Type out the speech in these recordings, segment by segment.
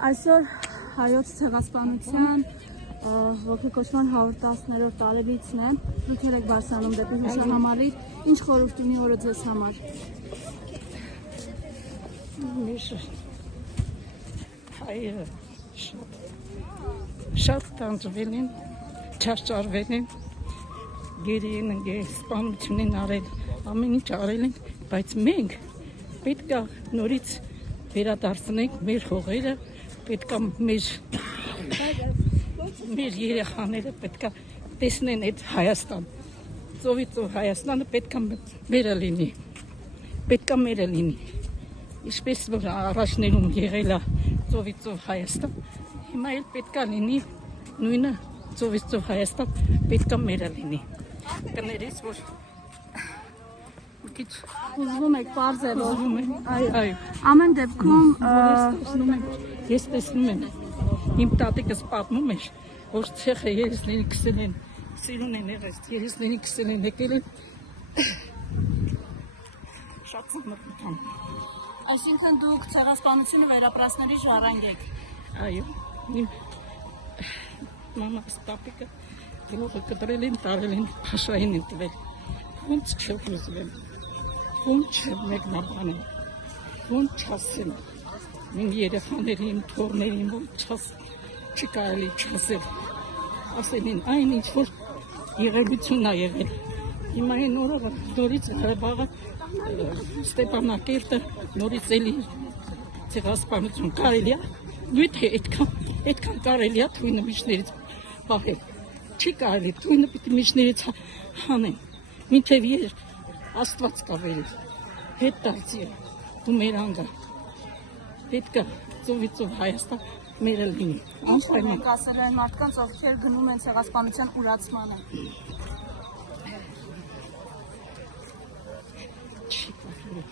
Այսօր հայոց ցեղասպանության ոգեկոչման 110-րդ տարելիցն է։ Դուք եք բարձրանում դեպի հուշահամալիր, ինչ խորհուրդ ունի օրը ձեզ համար։ Հայերը շատ տանջվել են, չարչարվել են, գերի են սպանություն են արել, ամեն ինչ արել են, բայց մենք պետք է նորից վերադարձնենք մեր հողերը, պետք է մեր երեխաները պետք է տեսնեն այդ Հայաստան, ծովից ծով Հայաստանը պետք է մերը լինի, պետք է մերը լինի, ինչպես որ առաջներում եղել է ծովից ծով Հայաստան, հիմա էլ պետք է լինի նույնը ծովից ծով Հայաստան, պետք է մերը լինի, կներես որ Ուզում եք պարզ է, ուզում եմ, այո, ամեն դեպքում ես տեսնում եմ, իմ տատիկս պատմում էր, որ ցեխը երեսներին քսել են, սիրուն են եղել, երեսներին քսել են, եկել են, շատ ծանոթ։ Այսինքն դուք ցեղասպանությունը վերապրածների ժառանգ եք։ Այո, իմ մամաս տատիկը գլուխը կտրել են, տարել են, փաշային են տվել, ոնց չուզվեմ, ոնց չմեկնաբանեմ, ոնց չասեմ, իմ երեխաներին, իմ թոռներին, ոնց չի կարելի չասել, ասել են այն ինչ որ եղելությունն է եղել, հիմա այն օրը նորից Ղարաբաղը, Ստեփանակերտը, նորից էլի ցեղասպանություն կարելի է, նույնթե այդքան կարելի է թույնը միջներից պահել, չի կարելի, թույնը պիտի միջներից հանեն, մինչև երբ Աստված կա վերև, հետ դարձի է, դու մեր անգա, պետք է ծովից ծով Հայաստան մերը լինի, անպայման։ Ասել են մարդկանց, ովքեր գնում են ցեղասպանության ուրացմանը։ Չի կարելի,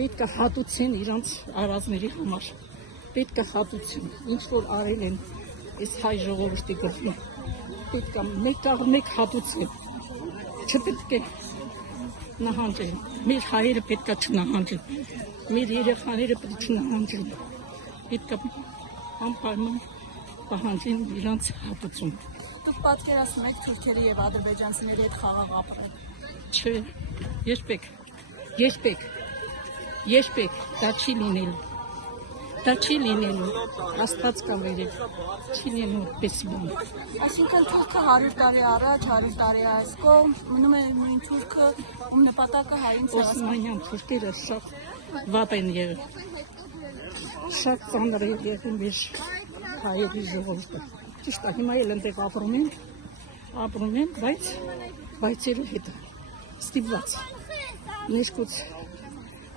պետք է հատուցեն իրանց արածների համար, պետք է հատուցեն, ինչ որ արել են այս հայ ժողովրդի գլխին, պետք է մեկ հատուցեն, չպետք է նահանջեն, մեր հայերը պետք է չնահանջեն, մեր երեխաները պետք է չնահանջեն, պետք է անպայման պահանջեն իրանց հատուցում։ Դուք պատկերացնում եք թուրքերի եւ ադրբեջանցիների հետ խաղաղ ապրել։ Չէ, երբեք, դա չի լինելու, Աստված կա վերև, չի լինելու այդպես բան։ Այսինքն թուրքը 100 տարի առաջ, 100 տարի այս կողմ, մնում է նույն թուրքը, ում նպատակը հային Օսմանյան թուրքերը շատ վատ են եղել, շատ ծանր է եղել մեր հայերի ժողովուրդը։ Ճիշտ է, հիմա էլ այնտեղ ապրում են, բայց բայցերի հետ ստիպված,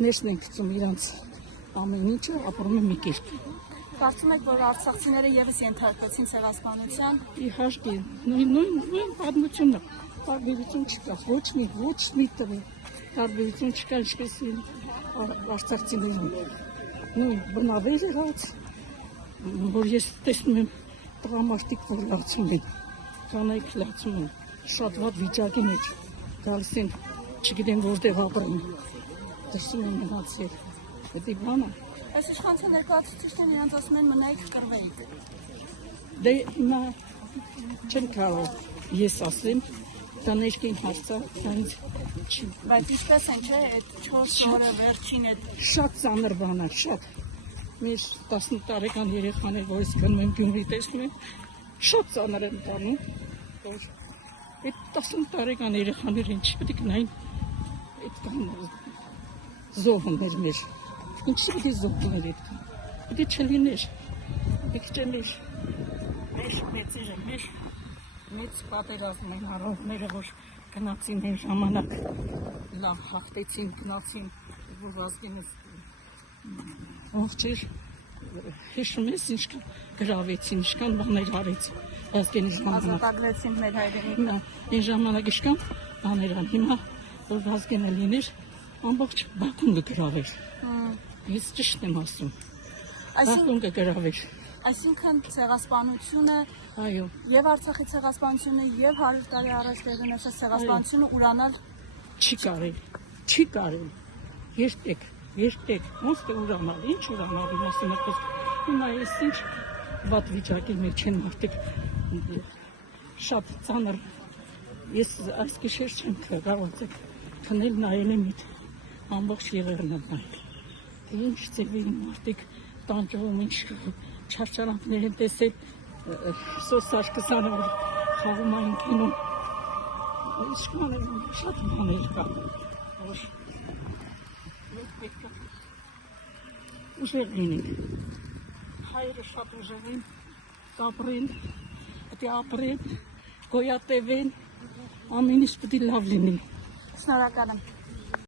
ներսն են գցում իրանց ամեն ինչը, ապրում են մի կերպ։ Կարծում եք, որ արցախցիները ևս ենթարկվեցին ցեղասպանության։ Իհարկե, նույն պատմությունն է, տարբերություն չկա, ոչ մի տեղ տարբերություն չկա, ինչպես արցախցիներում։ Նույն բնավեր եղած, որ ես տեսնում եմ տղամարդիկ, որ լացում են, կանայք լացում են, շատ վատ վիճակի մեջ, գալիս են, չգիտեմ որտեղ ապրեն, տեսնում են նրանց հետ, դա բան է։ Այս իշխանության ներկայացուցիչներն իրենց ասում են մնայք կռվեիք։ Դե հիմա չեմ կարող ես ասեմ, դա ներքին հարց է, ինձ չի։ Բայց ինչպես են, չէ, այդ 4 օրը վերջին այդ շատ ծանր բան է, շատ։ Մեր 18 տարեկան երեխաներ, որ ես գնում եմ Գյումրի տեսնում եմ, շատ ծանր են տանում, որ այդ 18 տարեկան երեխաները ինչի պետք է նային այդքան զոհներ մեր։ Ինչի պետք է զոհներ այդքան։ Պետք է չլիներ, պետք է մեր մեծերը, մեր մեծ պատերազմ են առողները, որ գնացին այն ժամանակ, լավ հաղթեցին, գնացին, որ ազգինս ողջեր, հիշում ես ինչքան գրավեցին, ինչքան բաներ արեցին, ազգինի ժամանակ։ ազատագրեցին մեր հայրենիքը։ Այն ժամանակ ինչքան բաներ ան, հիմա որ ազգինը լիներ, ամբողջ Բաքուն կգրավեր։ Ես ճիշտ եմ ասում, Բաքուն կգրավեր։ Այսինքն ցեղասպանությունը, այո, եւ Արցախի ցեղասպանությունը, եւ 100 տարի առաջ տեղի ունեցած ցեղասպանությունը ուրանալ չի կարելի, երբեք, Երբեք ոնց է ուրանալ, ինչ ուրանալի մասում է։ Հիմա ես ինչ վատ վիճակի մեջ են մարդիկ շատ ծանր։ Ես այս գիշեր չեմ կարող քնել նայել եմ իդ ամբողջ եղերն եմ նայել։ Թե ինչ ձևի մարդիկ տանջվում, ինչ չարչարանքներ են տեսել, Սոս Սարգսյանը որ խաղում այն կինո։ Իսկան շատ բաներ կա, որ մենք պետք է ուժեղ լինենք։ Հայերը շատ ուժեղ են, կապրեն, պետք է ապրեն, գոյատևեն, ամեն ինչ պետք է լավ լինի։ Շնորհակալ եմ։